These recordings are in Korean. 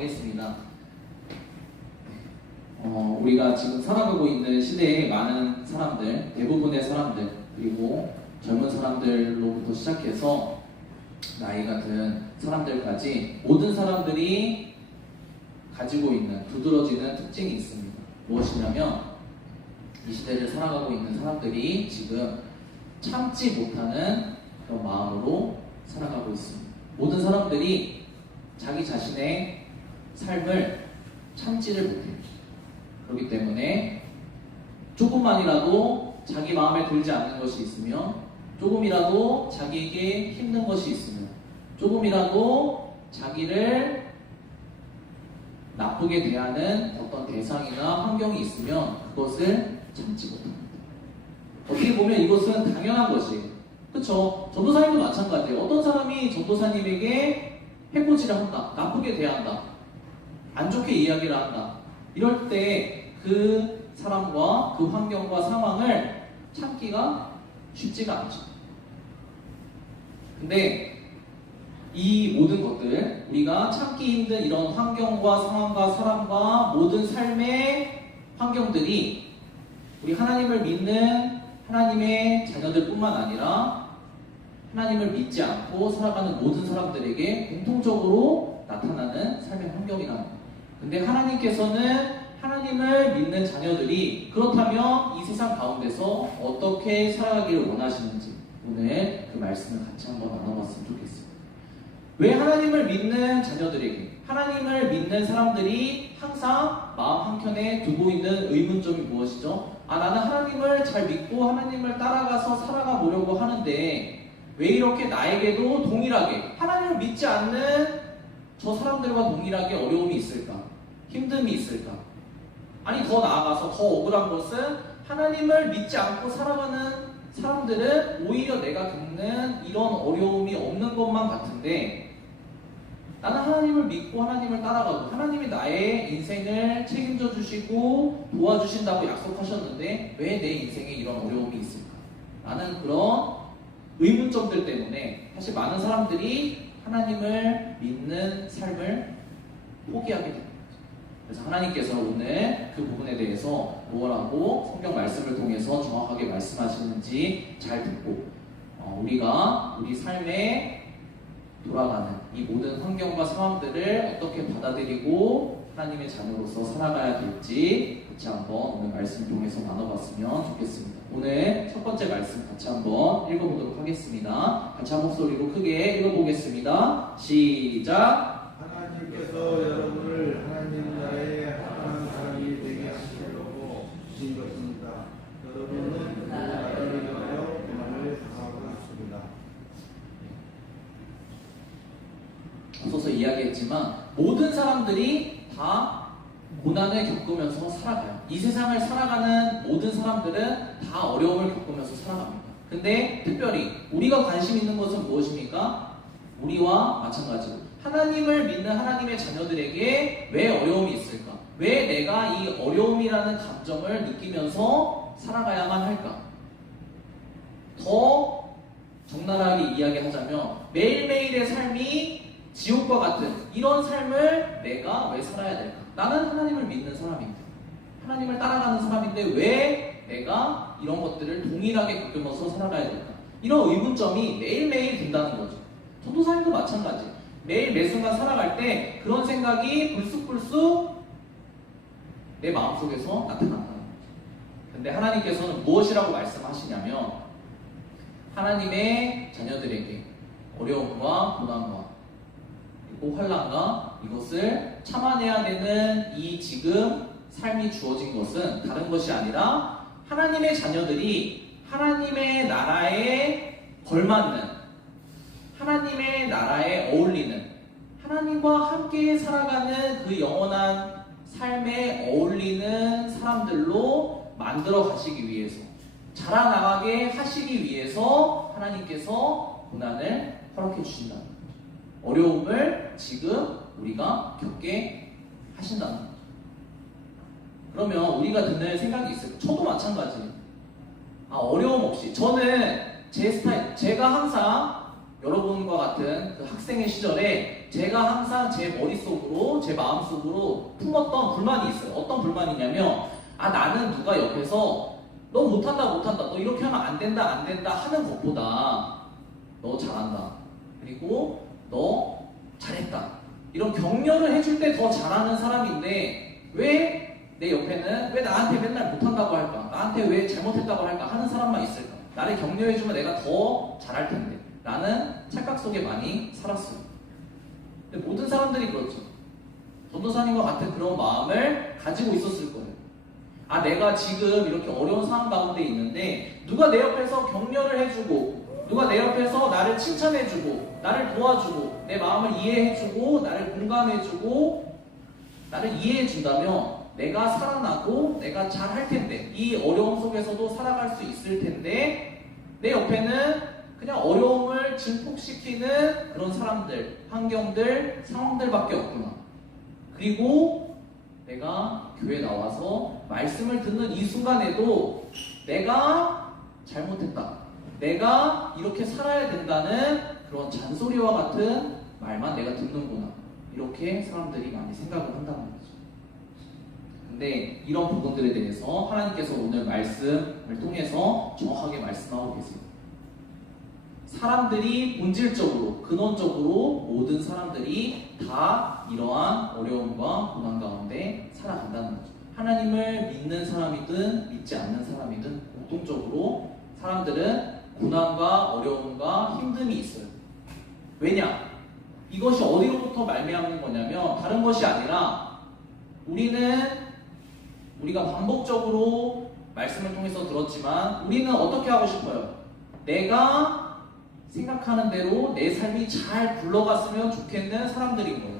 보겠습니다. 우리가 지금 살아가고 있는 시대에 많은 사람들, 대부분의 사람들, 그리고 젊은 사람들로부터 시작해서 나이가 든 사람들까지 모든 사람들이 가지고 있는 두드러지는 특징이 있습니다. 무엇이냐면 이 시대를 살아가고 있는 사람들이 지금 참지 못하는 그런 마음으로 살아가고 있습니다. 모든 사람들이 자기 자신의 삶을 참지를 못해요. 그렇기 때문에 조금만이라도 자기 마음에 들지 않는 것이 있으면, 조금이라도 자기에게 힘든 것이 있으면, 조금이라도 자기를 나쁘게 대하는 어떤 대상이나 환경이 있으면 그것을 참지 못합니다. 어떻게 보면 이것은 당연한 것이에요. 그쵸? 전도사님도 마찬가지예요. 어떤 사람이 전도사님에게 해코지를 한다, 나쁘게 대한다, 안 좋게 이야기를 한다, 이럴 때 그 사람과 그 환경과 상황을 참기가 쉽지가 않죠. 근데 이 모든 것들, 우리가 참기 힘든 이런 환경과 상황과 사람과 모든 삶의 환경들이 우리 하나님을 믿는 하나님의 자녀들 뿐만 아니라 하나님을 믿지 않고 살아가는 모든 사람들에게 공통적으로 나타나는 삶의 환경이라는 거예요. 근데 하나님께서는 하나님을 믿는 자녀들이 그렇다면 이 세상 가운데서 어떻게 살아가기를 원하시는지 오늘 그 말씀을 같이 한번 나눠봤으면 좋겠습니다. 왜 하나님을 믿는 자녀들에게, 하나님을 믿는 사람들이 항상 마음 한켠에 두고 있는 의문점이 무엇이죠? 나는 하나님을 잘 믿고 하나님을 따라가서 살아가 보려고 하는데 왜 이렇게 나에게도 동일하게 하나님을 믿지 않는 저 사람들과 동일하게 어려움이 있을까? 힘듦이 있을까? 아니, 더 나아가서 더 억울한 것은 하나님을 믿지 않고 살아가는 사람들은 오히려 내가 겪는 이런 어려움이 없는 것만 같은데 나는 하나님을 믿고 하나님을 따라가고 하나님이 나의 인생을 책임져 주시고 도와주신다고 약속하셨는데 왜 내 인생에 이런 어려움이 있을까? 라는 그런 의문점들 때문에 사실 많은 사람들이 하나님을 믿는 삶을 포기하게 됩니다. 그래서 하나님께서 오늘 그 부분에 대해서 뭐라고 성경 말씀을 통해서 정확하게 말씀하시는지 잘 듣고 우리가 우리 삶에 돌아가는 이 모든 환경과 상황들을 어떻게 받아들이고 하나님의 자녀로서 살아가야 될지 같이 한번 오늘 말씀 통해서 나눠봤으면 좋겠습니다. 오늘 첫 번째 말씀 같이 한번 읽어보도록 하겠습니다. 같이 한 목소리로 크게 읽어보겠습니다. 시작! 하나님께서 여러분을 하나님 나라의 합당한 사람이 되게 하시려고 주신 것입니다. 여러분은 그 나라를 위하여 고난을 당하고 있습니다. 앞서서 이야기했지만 모든 사람들이 다 고난을 겪으면서 살아가요. 이 세상을 살아가는 모든 사람들은 다 어려움을 겪으면서 살아갑니다. 근데 특별히 우리가 관심 있는 것은 무엇입니까? 우리와 마찬가지로 하나님을 믿는 하나님의 자녀들에게 왜 어려움이 있을까? 왜 내가 이 어려움이라는 감정을 느끼면서 살아가야만 할까? 더 적나라하게 이야기하자면 매일매일의 삶이 지옥과 같은 이런 삶을 내가 왜 살아야 될까? 나는 하나님을 믿는 사람인데, 하나님을 따라가는 사람인데 왜 내가 이런 것들을 동일하게 겪으면서 살아가야 될까? 이런 의문점이 매일매일 든다는 거죠. 전도사님도 마찬가지. 매일 매 순간 살아갈 때 그런 생각이 불쑥불쑥 내 마음속에서 나타난다는 거죠. 근데 하나님께서는 무엇이라고 말씀하시냐면 하나님의 자녀들에게 어려움과 고난과 그리고 환난과 이것을 참아내야 되는 이 지금 삶이 주어진 것은 다른 것이 아니라 하나님의 자녀들이 하나님의 나라에 걸맞는, 하나님의 나라에 어울리는, 하나님과 함께 살아가는 그 영원한 삶에 어울리는 사람들로 만들어 가시기 위해서, 자라나가게 하시기 위해서 하나님께서 고난을 허락해 주신다는 거죠. 어려움을 지금 우리가 겪게 하신다는 거죠. 그러면 우리가 듣는 생각이 있어요. 저도 마찬가지예요. 어려움 없이. 저는 제 스타일, 제가 항상 여러분과 같은 그 학생의 시절에 제가 항상 제 머릿속으로, 제 마음속으로 품었던 불만이 있어요. 어떤 불만이냐면, 나는 누가 옆에서 너 못한다, 너 이렇게 하면 안 된다 하는 것보다 너 잘한다. 그리고 너 잘했다. 이런 격려를 해줄 때 더 잘하는 사람인데 왜 내 옆에는 왜 나한테 맨날 못한다고 할까? 나한테 왜 잘못했다고 할까? 하는 사람만 있을까? 나를 격려해주면 내가 더 잘할 텐데. 라는 착각 속에 많이 살았어요. 근데 모든 사람들이 그렇죠. 전도사님과 같은 그런 마음을 가지고 있었을 거예요. 내가 지금 이렇게 어려운 상황 가운데 있는데 누가 내 옆에서 격려를 해주고 누가 내 옆에서 나를 칭찬해주고 나를 도와주고 내 마음을 이해해주고 나를 공감해주고 나를 이해해준다면 내가 살아나고 내가 잘 할 텐데 이 어려움 속에서도 살아갈 수 있을 텐데 내 옆에는 그냥 어려움을 증폭시키는 그런 사람들, 환경들, 상황들밖에 없구나. 그리고 내가 교회 나와서 말씀을 듣는 이 순간에도 내가 잘못했다. 내가 이렇게 살아야 된다는 그런 잔소리와 같은 말만 내가 듣는구나. 이렇게 사람들이 많이 생각을 한다는 거죠. 근데 이런 부분들에 대해서 하나님께서 오늘 말씀을 통해서 정확하게 말씀하고 계세요. 사람들이 본질적으로, 근원적으로 모든 사람들이 다 이러한 어려움과 고난 가운데 살아간다는 거죠. 하나님을 믿는 사람이든 믿지 않는 사람이든 공통적으로 사람들은 고난과 어려움과 힘듦이 있어요. 왜냐? 이것이 어디로부터 말미암는 거냐면 다른 것이 아니라 우리가 반복적으로 말씀을 통해서 들었지만 우리는 어떻게 하고 싶어요? 내가 생각하는 대로 내 삶이 잘 굴러갔으면 좋겠는 사람들인 거예요.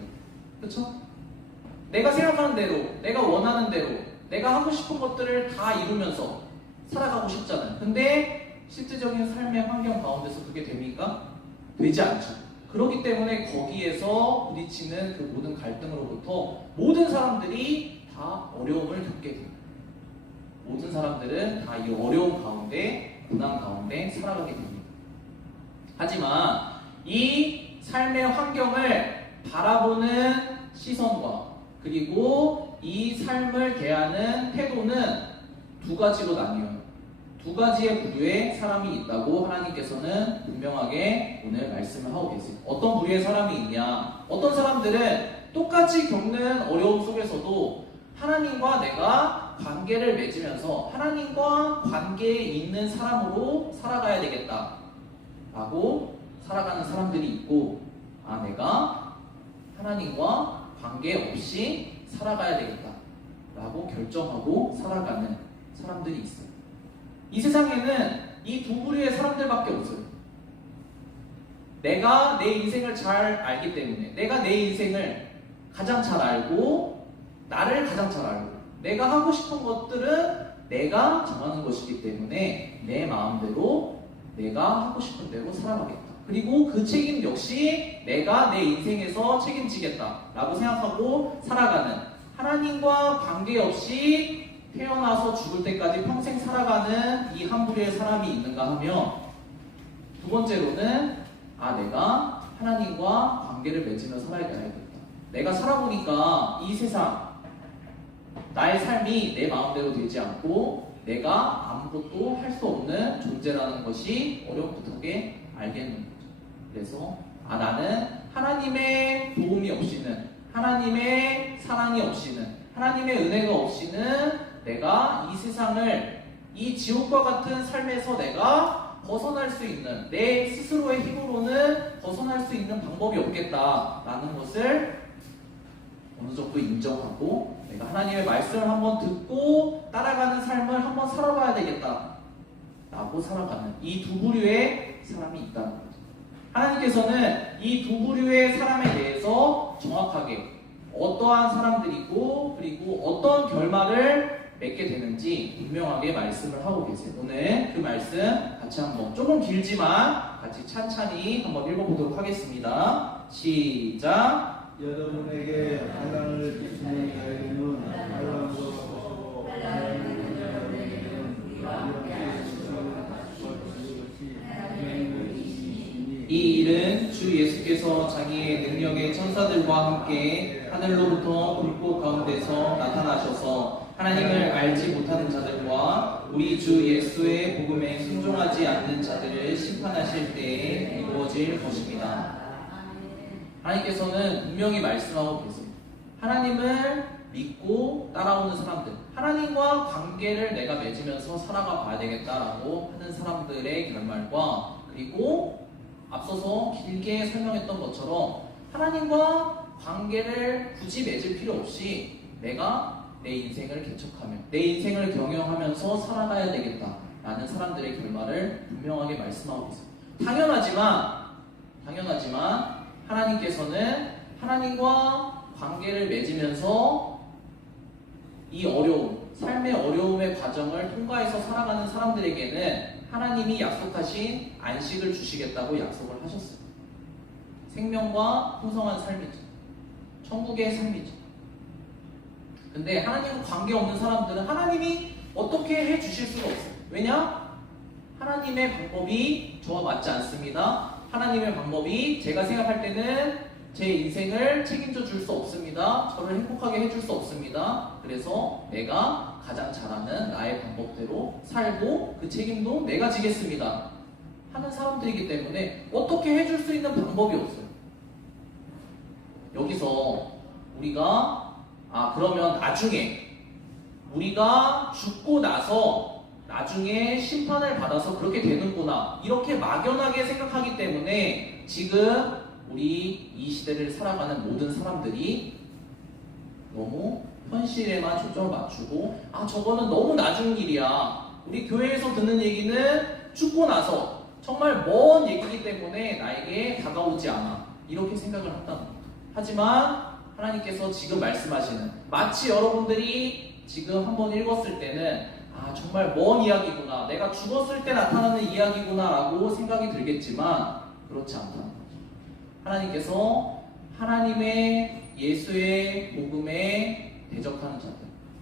그렇죠? 내가 생각하는 대로, 내가 원하는 대로, 내가 하고 싶은 것들을 다 이루면서 살아가고 싶잖아요. 근데 실질적인 삶의 환경 가운데서 그게 됩니까? 되지 않죠. 그렇기 때문에 거기에서 부딪히는 그 모든 갈등으로부터 모든 사람들이 다 어려움을 겪게 됩니다. 모든 사람들은 다 이 어려움 가운데, 고난 가운데 살아가게 됩니다. 하지만 이 삶의 환경을 바라보는 시선과 그리고 이 삶을 대하는 태도는 두 가지로 나뉘어요. 두 가지의 부류의 사람이 있다고 하나님께서는 분명하게 오늘 말씀을 하고 계세요. 어떤 부류의 사람이 있냐? 어떤 사람들은 똑같이 겪는 어려움 속에서도 하나님과 내가 관계를 맺으면서 하나님과 관계에 있는 사람으로 살아가야 되겠다 라고 살아가는 사람들이 있고, 내가 하나님과 관계없이 살아가야 되겠다 라고 결정하고 살아가는 사람들이 있어요. 이 세상에는 이 두 부류의 사람들밖에 없어요. 내가 내 인생을 잘 알기 때문에, 내가 내 인생을 가장 잘 알고 나를 가장 잘 알고 내가 하고 싶은 것들은 내가 정하는 것이기 때문에 내 마음대로 내가 하고 싶은 대로 살아가겠다. 그리고 그 책임 역시 내가 내 인생에서 책임지겠다 라고 생각하고 살아가는, 하나님과 관계없이 태어나서 죽을 때까지 평생 살아가는 이 한 부류의 사람이 있는가 하면, 두 번째로는 내가 하나님과 관계를 맺으며 살아야 되겠다. 내가 살아보니까 이 세상, 나의 삶이 내 마음대로 되지 않고 내가 아무것도 할 수 없는 존재라는 것이 어렴풋하게 알겠는 거죠. 그래서 나는 하나님의 도움이 없이는, 하나님의 사랑이 없이는, 하나님의 은혜가 없이는 내가 이 세상을, 이 지옥과 같은 삶에서 내가 벗어날 수 있는, 내 스스로의 힘으로는 벗어날 수 있는 방법이 없겠다라는 것을 어느 정도 인정하고, 내가 하나님의 말씀을 한번 듣고 따라가는 삶을 한번 살아봐야 되겠다 라고 살아가는 이 두 부류의 사람이 있다는 거죠. 하나님께서는 이 두 부류의 사람에 대해서 정확하게 어떠한 사람들이고 그리고 어떤 결말을 맺게 되는지 분명하게 말씀을 하고 계세요. 오늘 그 말씀 같이 한번, 조금 길지만 같이 찬찬히 한번 읽어보도록 하겠습니다. 시작. 여러분에게 환난을 주시는 자에게는 환난도 주시고 하나님의 자에게는 이렇게 주시는 것이 하나님의 이시니 이 일은 주 예수께서 자기의 능력의 천사들과 함께 하늘로부터 불꽃 가운데서 나타나셔서 하나님을 알지 못하는 자들과 우리 주 예수의 복음에 순종하지 않는 자들을 심판하실 때에 이루어질 것입니다. 하나님께서는 분명히 말씀하고 계십니다. 하나님을 믿고 따라오는 사람들, 하나님과 관계를 내가 맺으면서 살아가 봐야 되겠다라고 하는 사람들의 결말과, 그리고 앞서서 길게 설명했던 것처럼 하나님과 관계를 굳이 맺을 필요 없이 내가 내 인생을 개척하며 내 인생을 경영하면서 살아가야 되겠다라는 사람들의 결말을 분명하게 말씀하고 있습니다. 당연하지만 하나님께서는 하나님과 관계를 맺으면서 이 어려움, 삶의 어려움의 과정을 통과해서 살아가는 사람들에게는 하나님이 약속하신 안식을 주시겠다고 약속을 하셨어요. 생명과 풍성한 삶이죠. 천국의 삶이죠. 근데 하나님과 관계없는 사람들은 하나님이 어떻게 해주실 수가 없어요. 왜냐? 하나님의 방법이 저와 맞지 않습니다. 하나님의 방법이 제가 생각할 때는 제 인생을 책임져 줄 수 없습니다. 저를 행복하게 해줄 수 없습니다. 그래서 내가 가장 잘하는 나의 방법대로 살고 그 책임도 내가 지겠습니다 하는 사람들이기 때문에 어떻게 해줄 수 있는 방법이 없어요. 여기서 우리가 그러면 나중에 우리가 죽고 나서 나중에 심판을 받아서 그렇게 되는구나, 이렇게 막연하게 생각하기 때문에 지금 우리 이 시대를 살아가는 모든 사람들이 너무 현실에만 초점을 맞추고 저거는 너무 나중 일이야, 우리 교회에서 듣는 얘기는 죽고 나서 정말 먼 얘기이기 때문에 나에게 다가오지 않아, 이렇게 생각을 한다는 겁니다. 하지만 하나님께서 지금 말씀하시는, 마치 여러분들이 지금 한번 읽었을 때는 정말 먼 이야기구나, 내가 죽었을 때 나타나는 이야기구나 라고 생각이 들겠지만 그렇지 않다는 거죠. 하나님께서 하나님의 예수의 복음에 대적하는 자들,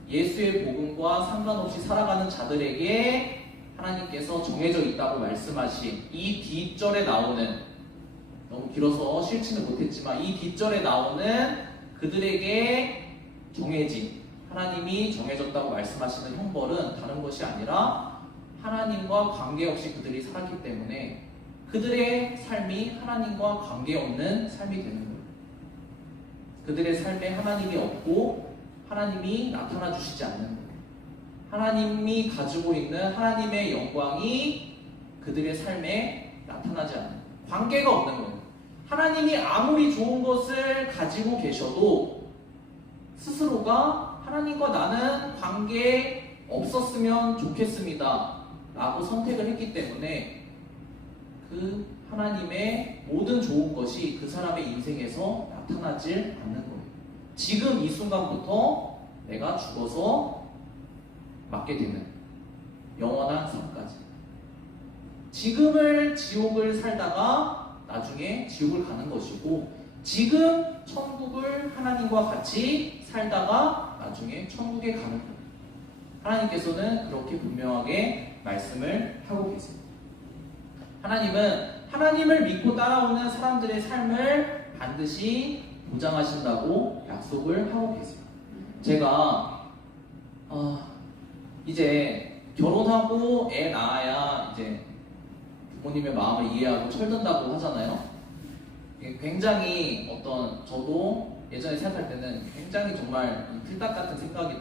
예수의 복음과 상관없이 살아가는 자들에게 하나님께서 정해져 있다고 말씀하신 이 뒷절에 나오는, 너무 길어서 실지는 못했지만 이 뒷절에 나오는 그들에게 정해진, 하나님이 정해졌다고 말씀하시는 형벌은 다른 것이 아니라 하나님과 관계없이 그들이 살았기 때문에 그들의 삶이 하나님과 관계없는 삶이 되는 거예요. 그들의 삶에 하나님이 없고 하나님이 나타나 주시지 않는 거예요. 하나님이 가지고 있는 하나님의 영광이 그들의 삶에 나타나지 않는 거예요. 관계가 없는 거예요. 하나님이 아무리 좋은 것을 가지고 계셔도 스스로가 하나님과 나는 관계 없었으면 좋겠습니다 라고 선택을 했기 때문에 그 하나님의 모든 좋은 것이 그 사람의 인생에서 나타나질 않는 거예요. 지금 이 순간부터 내가 죽어서 맞게 되는 영원한 삶까지, 지금을 지옥을 살다가 나중에 지옥을 가는 것이고, 지금 천국을 하나님과 같이 살다가 나중에 천국에 가는 거예요. 하나님께서는 그렇게 분명하게 말씀을 하고 계세요. 하나님은 하나님을 믿고 따라오는 사람들의 삶을 반드시 보장하신다고 약속을 하고 계세요. 제가 이제 결혼하고 애 낳아야 이제 부모님의 마음을 이해하고 철든다고 하잖아요. 굉장히 저도 예전에 생각할 때는 굉장히 정말 틀딱 같은 생각이다,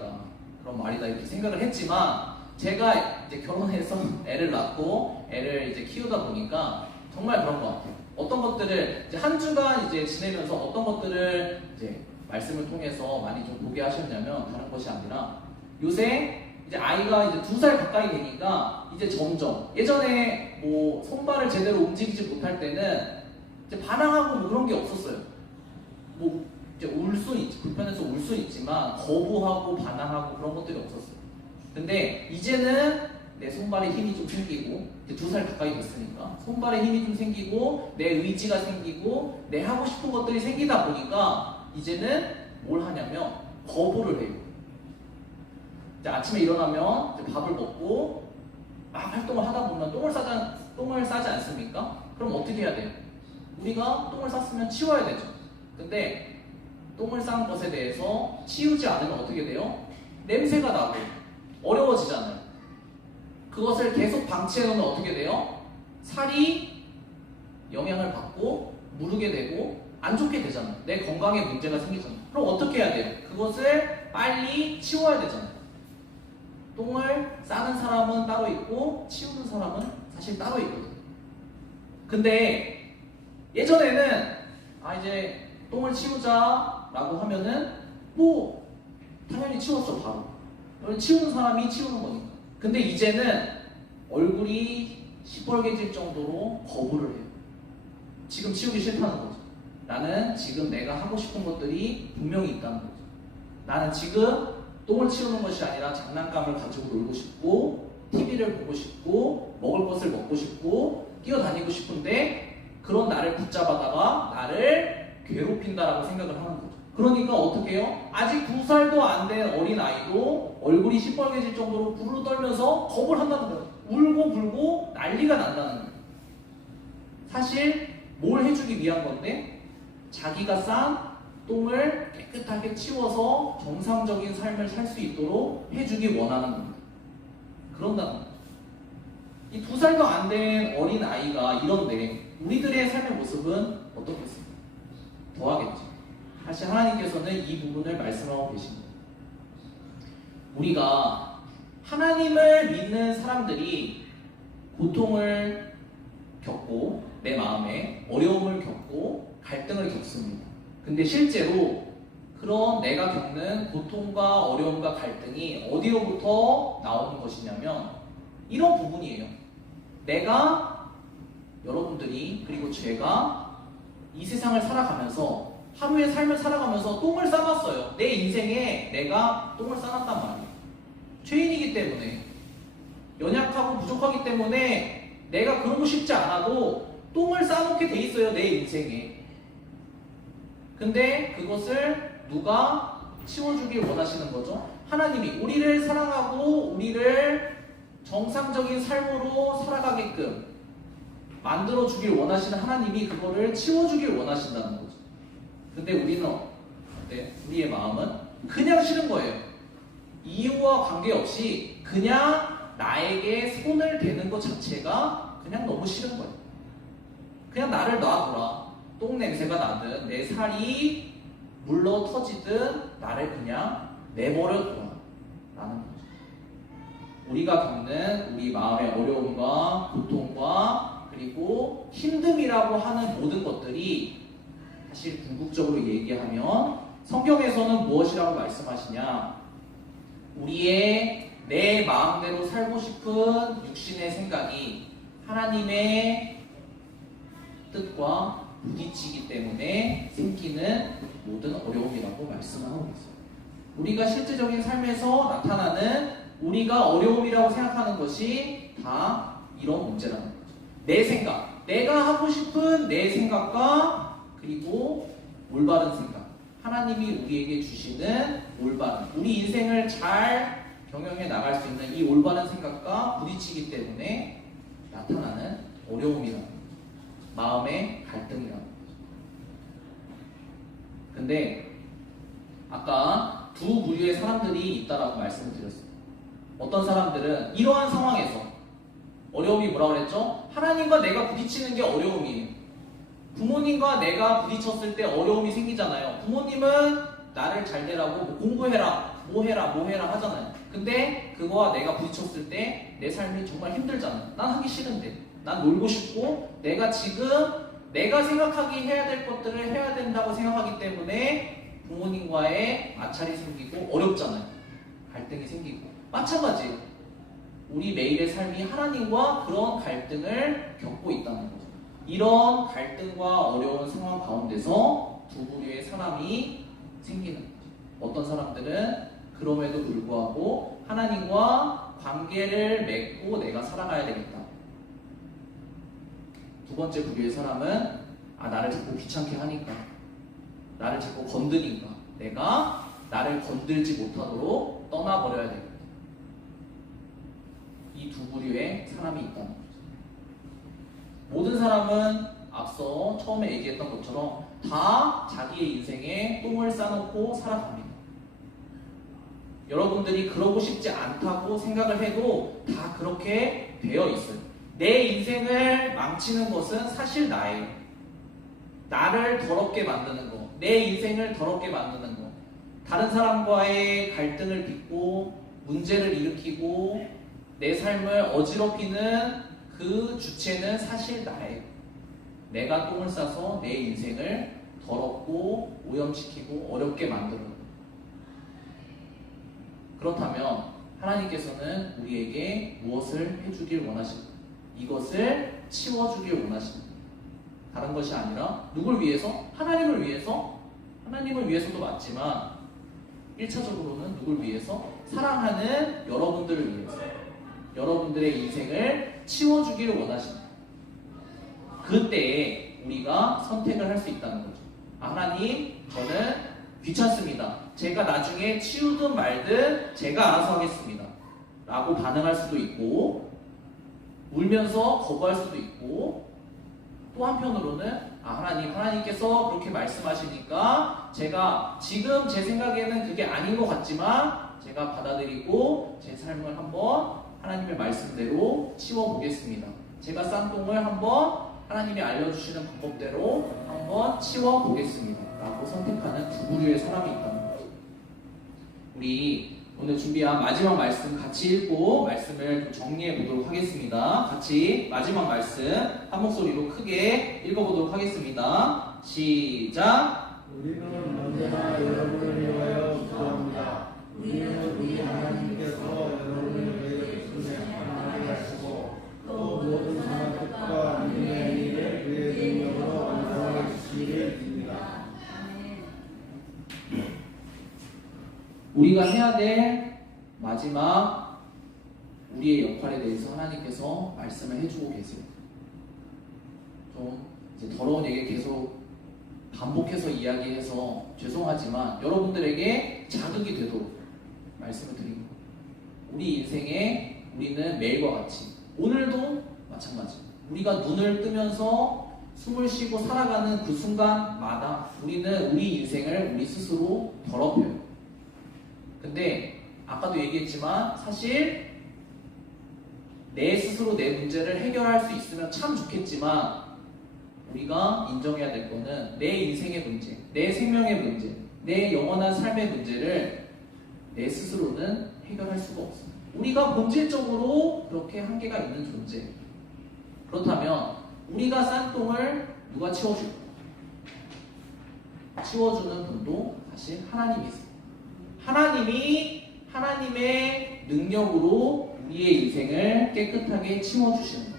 그런 말이다, 이렇게 생각을 했지만 제가 이제 결혼해서 애를 낳고 애를 이제 키우다 보니까 정말 그런 것 같아요. 어떤 것들을 이제 한 주간 이제 지내면서 어떤 것들을 이제 말씀을 통해서 많이 좀 보게 하셨냐면, 다른 것이 아니라 요새 이제 아이가 이제 2살 가까이 되니까 이제 점점, 예전에 뭐 손발을 제대로 움직이지 못할 때는 이제 반항하고 뭐 그런 게 없었어요. 뭐 이제 울 수는 있지, 불편해서 울 수는 있지만 거부하고 반항하고 그런 것들이 없었어요. 근데 이제는 내 손발에 힘이 좀 생기고, 이제 2살 가까이 됐으니까 손발에 힘이 좀 생기고 내 의지가 생기고 내 하고 싶은 것들이 생기다 보니까 이제는 뭘 하냐면 거부를 해요. 이제 아침에 일어나면 이제 밥을 먹고 막 활동을 하다 보면 똥을 싸지 않습니까? 그럼 어떻게 해야 돼요? 우리가 똥을 쌌으면 치워야 되죠. 근데 똥을 싼 것에 대해서 치우지 않으면 어떻게 돼요? 냄새가 나고 어려워지잖아요. 그것을 계속 방치해 놓으면 어떻게 돼요? 살이 영향을 받고 무르게 되고 안 좋게 되잖아요. 내 건강에 문제가 생기잖아요. 그럼 어떻게 해야 돼요? 그것을 빨리 치워야 되잖아요. 똥을 싸는 사람은 따로 있고 치우는 사람은 사실 따로 있거든요. 근데 예전에는 이제 똥을 치우자라고 하면은 뭐 당연히 치웠어 바로. 치우는 사람이 치우는 거니까. 근데 이제는 얼굴이 시뻘개질 정도로 거부를 해요. 지금 치우기 싫다는 거죠. 나는 지금 내가 하고 싶은 것들이 분명히 있다는 거죠. 나는 지금 똥을 치우는 것이 아니라 장난감을 가지고 놀고 싶고 TV를 보고 싶고 먹을 것을 먹고 싶고 뛰어다니고 싶은데 그런 나를 붙잡아다가 나를 괴롭힌다라고 생각을 하는 거죠. 그러니까 어떻게 해요? 아직 2살도 안 된 어린아이도 얼굴이 시뻘개질 정도로 부르르 떨면서 겁을 한다는 거예요. 울고 불고 난리가 난다는 거예요. 사실 뭘 해주기 위한 건데 자기가 싼 똥을 깨끗하게 치워서 정상적인 삶을 살 수 있도록 해주기 원하는 겁니다. 그런다는 거예요. 이 2살도 안 된 어린아이가 이런데 우리들의 삶의 모습은 어떻겠습니까? 더하겠죠. 사실 하나님께서는 이 부분을 말씀하고 계십니다. 우리가 하나님을 믿는 사람들이 고통을 겪고 내 마음에 어려움을 겪고 갈등을 겪습니다. 근데 실제로 그런 내가 겪는 고통과 어려움과 갈등이 어디로부터 나오는 것이냐면 이런 부분이에요. 내가 여러분들이 그리고 제가 이 세상을 살아가면서 하루의 삶을 살아가면서 똥을 싸놨어요. 내 인생에 내가 똥을 싸놨단 말이에요. 죄인이기 때문에 연약하고 부족하기 때문에 내가 그러고 싶지 않아도 똥을 싸놓게 돼 있어요. 내 인생에. 근데 그것을 누가 치워주길 원하시는 거죠? 하나님이 우리를 사랑하고 우리를 정상적인 삶으로 살아가게끔 만들어주길 원하시는 하나님이 그거를 치워주길 원하신다는 거죠. 근데 우리는 어때? 우리의 마음은 그냥 싫은 거예요. 이유와 관계없이 그냥 나에게 손을 대는 것 자체가 그냥 너무 싫은 거예요. 그냥 나를 놔둬라. 똥 냄새가 나든 내 살이 물러 터지든 나를 그냥 내버려 둬라 라는 거죠. 우리가 겪는 우리 마음의 어려움과 고통과 그리고 힘듦이라고 하는 모든 것들이 사실 궁극적으로 얘기하면 성경에서는 무엇이라고 말씀하시냐? 우리의 내 마음대로 살고 싶은 육신의 생각이 하나님의 뜻과 부딪히기 때문에 생기는 모든 어려움이라고 말씀하고 있어요. 우리가 실제적인 삶에서 나타나는 우리가 어려움이라고 생각하는 것이 다 이런 문제라는 거죠. 내 생각, 내가 하고 싶은 내 생각과 그리고 올바른 생각, 하나님이 우리에게 주시는 올바른, 우리 인생을 잘 경영해 나갈 수 있는 이 올바른 생각과 부딪히기 때문에 나타나는 어려움이라는 거죠. 마음의 갈등이라는 거죠. 근데 아까 두 부류의 사람들이 있다라고 말씀을 드렸습니다. 어떤 사람들은 이러한 상황에서 어려움이 뭐라고 그랬죠? 하나님과 내가 부딪히는 게 어려움이에요. 부모님과 내가 부딪혔을 때 어려움이 생기잖아요. 부모님은 나를 잘 되라고 뭐 공부해라, 뭐 해라 하잖아요. 근데 그거와 내가 부딪혔을 때 내 삶이 정말 힘들잖아요. 난 하기 싫은데, 난 놀고 싶고 내가 지금 내가 생각하기 해야 될 것들을 해야 된다고 생각하기 때문에 부모님과의 마찰이 생기고 어렵잖아요. 갈등이 생기고 마찬가지예요. 우리 매일의 삶이 하나님과 그런 갈등을 겪고 있다는 거죠. 이런 갈등과 어려운 상황 가운데서 두 부류의 사람이 생기는 거죠. 어떤 사람들은 그럼에도 불구하고 하나님과 관계를 맺고 내가 살아가야 되겠다. 두 번째 부류의 사람은 나를 자꾸 귀찮게 하니까, 나를 자꾸 건드니까 내가 나를 건들지 못하도록 떠나버려야 되겠다. 이 두 부류의 사람이 있다는 거죠. 모든 사람은 앞서 처음에 얘기했던 것처럼 다 자기의 인생에 똥을 싸놓고 살아갑니다. 여러분들이 그러고 싶지 않다고 생각을 해도 다 그렇게 되어 있어요. 내 인생을 망치는 것은 사실 나예요. 나를 더럽게 만드는 거, 내 인생을 더럽게 만드는 거, 다른 사람과의 갈등을 빚고 문제를 일으키고 내 삶을 어지럽히는 그 주체는 사실 나예요. 내가 똥을 싸서 내 인생을 더럽고 오염시키고 어렵게 만들어요. 그렇다면 하나님께서는 우리에게 무엇을 해주길 원하십니까? 이것을 치워주길 원하십니다. 다른 것이 아니라 누굴 위해서? 하나님을 위해서? 하나님을 위해서도 맞지만 1차적으로는 누굴 위해서? 사랑하는 여러분들을 위해서 여러분들의 인생을 치워주기를 원하십니다. 그때에 우리가 선택을 할 수 있다는 거죠. 하나님, 저는 귀찮습니다. 제가 나중에 치우든 말든 제가 알아서 하겠습니다. 라고 반응할 수도 있고 울면서 거부할 수도 있고 또 한편으로는 하나님께서 그렇게 말씀하시니까 제가 지금 제 생각에는 그게 아닌 것 같지만 제가 받아들이고 제 삶을 한번 하나님의 말씀대로 치워보겠습니다. 제가 싼 똥을 한번 하나님이 알려주시는 방법대로 한번 치워보겠습니다. 라고 선택하는 두 부류의 사람이 있다는 거죠. 우리 오늘 준비한 마지막 말씀 같이 읽고 말씀을 좀 정리해 보도록 하겠습니다. 같이 마지막 말씀 한 목소리로 크게 읽어보도록 하겠습니다. 시작! 우리는 언제나 여러분을 위하여 기도합니다. 우리는 우리 하나님께서 여러분을 위해 편하게 하시고 또 모든 선한 뜻과 믿음의 일을 그의 능력으로 완성해 주시기를 빕니다. 우리가 해야 될 마지막 우리의 역할에 대해서 하나님께서 말씀을 해주고 계세요. 좀 이제 더러운 얘기 계속 반복해서 이야기해서 죄송하지만 여러분들에게 자극이 되도록 말씀을 드립니다. 우리 인생에 우리는 매일과 같이 오늘도 마찬가지 우리가 눈을 뜨면서 숨을 쉬고 살아가는 그 순간마다 우리는 우리 인생을 우리 스스로 더럽혀요. 근데 아까도 얘기했지만 사실 내 스스로 내 문제를 해결할 수 있으면 참 좋겠지만 우리가 인정해야 될 거는 내 인생의 문제, 내 생명의 문제, 내 영원한 삶의 문제를 내 스스로는 해결할 수가 없어요. 우리가 본질적으로 그렇게 한계가 있는 존재. 그렇다면 우리가 싼 똥을 누가 치워줄까? 치워주는 분도 사실 하나님이세요. 하나님이 하나님의 능력으로 우리의 인생을 깨끗하게 치워주시는 것.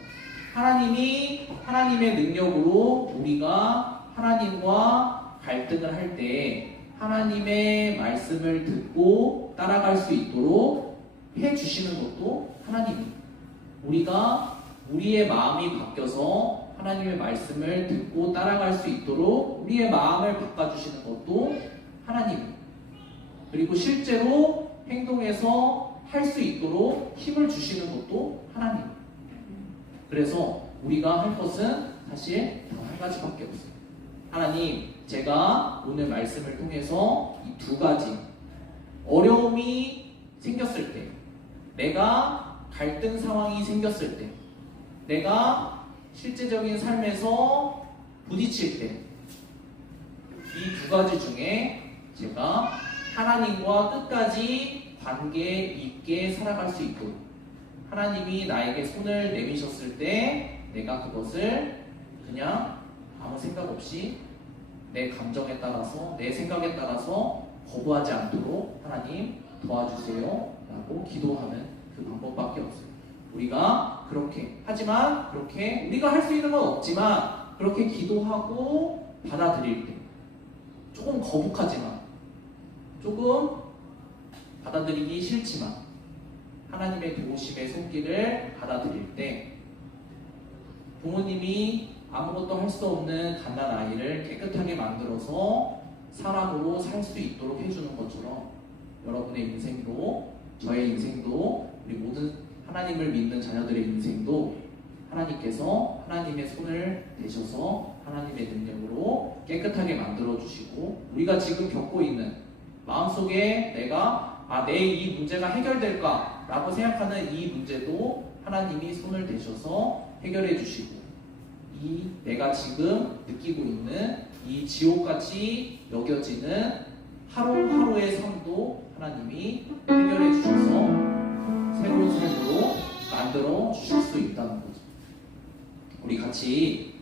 하나님이 하나님의 능력으로 우리가 하나님과 갈등을 할 때 하나님의 말씀을 듣고 따라갈 수 있도록 해주시는 것도 하나님입니다. 우리가 우리의 마음이 바뀌어서 하나님의 말씀을 듣고 따라갈 수 있도록 우리의 마음을 바꿔주시는 것도 하나님입니다. 그리고 실제로 행동해서 할 수 있도록 힘을 주시는 것도 하나님입니다. 그래서 우리가 할 것은 사실 단 한 가지밖에 없어요. 하나님, 제가 오늘 말씀을 통해서 이 두 가지 어려움이 생겼을 때, 내가 갈등 상황이 생겼을 때, 내가 실제적인 삶에서 부딪힐 때, 이 두 가지 중에 제가 하나님과 끝까지 관계 있게 살아갈 수 있도록 하나님이 나에게 손을 내미셨을 때 내가 그것을 그냥 아무 생각 없이 내 감정에 따라서 내 생각에 따라서 거부하지 않도록 하나님 도와주세요 라고 기도하는 그 방법밖에 없어요. 우리가 그렇게 하지만 그렇게 우리가 할 수 있는 건 없지만 그렇게 기도하고 받아들일 때 조금 거북하지만 조금 받아들이기 싫지만 하나님의 도우심의 손길을 받아들일 때 부모님이 아무것도 할 수 없는 갓난아이를 깨끗하게 만들어서 사람으로 살 수 있도록 해주는 것처럼 여러분의 인생도 저의 인생도 우리 모든 하나님을 믿는 자녀들의 인생도 하나님께서 하나님의 손을 대셔서 하나님의 능력으로 깨끗하게 만들어 주시고, 우리가 지금 겪고 있는 마음속에 내가 내 이 문제가 해결될까 라고 생각하는 이 문제도 하나님이 손을 대셔서 해결해 주시고, 이 내가 지금 느끼고 있는 이 지옥같이 여겨지는 하루하루의 삶도 하나님이 해결해 주셔서 새로운 삶으로 만들어 주실 수 있다는 거죠. 우리 같이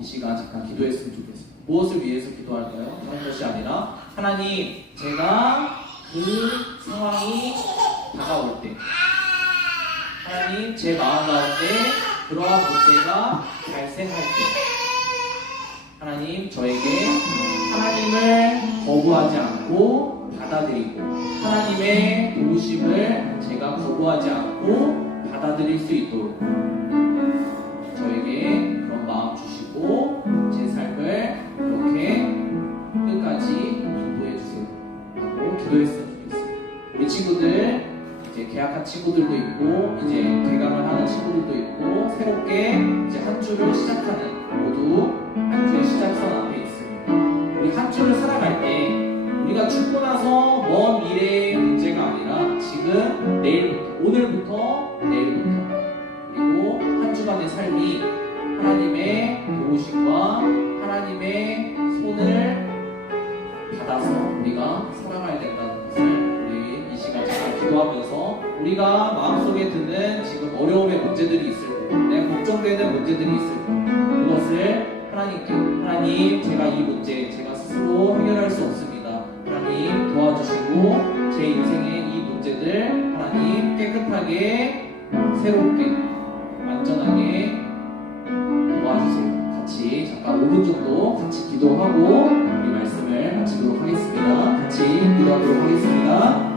이 시간 잠깐 기도했으면 좋겠습니다. 무엇을 위해서 기도할까요? 다른 것이 아니라, 하나님, 제가 그 상황이 다가올 때, 하나님, 제 마음 가운데 그러한 문제가 발생할 때, 하나님, 저에게 하나님을 거부하지 않고 받아들이고, 하나님의 도우심을 제가 거부하지 않고 받아들일 수 있도록 저에게 그런 마음 주시고, 제 삶을 이렇게 끝까지 인도해 주세요 라고 기도했으면 좋겠어요. 우리 친구들, 이제 계약한 친구들도 있고, 이제 개강을 하는 친구들도 있고, 새롭게 이제 한 주를 시작하는, 모두 한 주의 시작선 앞에 있습니다. 우리 한 주를 살아갈 때 우리가 죽고 나서 먼 미래의 문제가 아니라 지금, 내일부터, 오늘부터, 내일부터, 그리고 한 주간의 삶이 하나님의 도우심과 하나님의 손을 받아서 우리가 살아가야 된다는 것을 우리 이 시간 잘 기도하면서, 우리가 마음속에 드는 지금 어려움의 문제들이 있을 거고, 내가 걱정되는 문제들이 있을 거고, 그것을 하나님께, 하나님, 제가 이 문제 제가 스스로 해결할 수 없습니다. 하나님 도와주시고, 제 인생의 이 문제들 하나님 깨끗하게, 새롭게, 완전하게 도와주세요. 같이 잠깐 5분 정도 같이 기도하고 우리 말씀을 마치도록 하겠습니다. 같이 기도하도록 하겠습니다.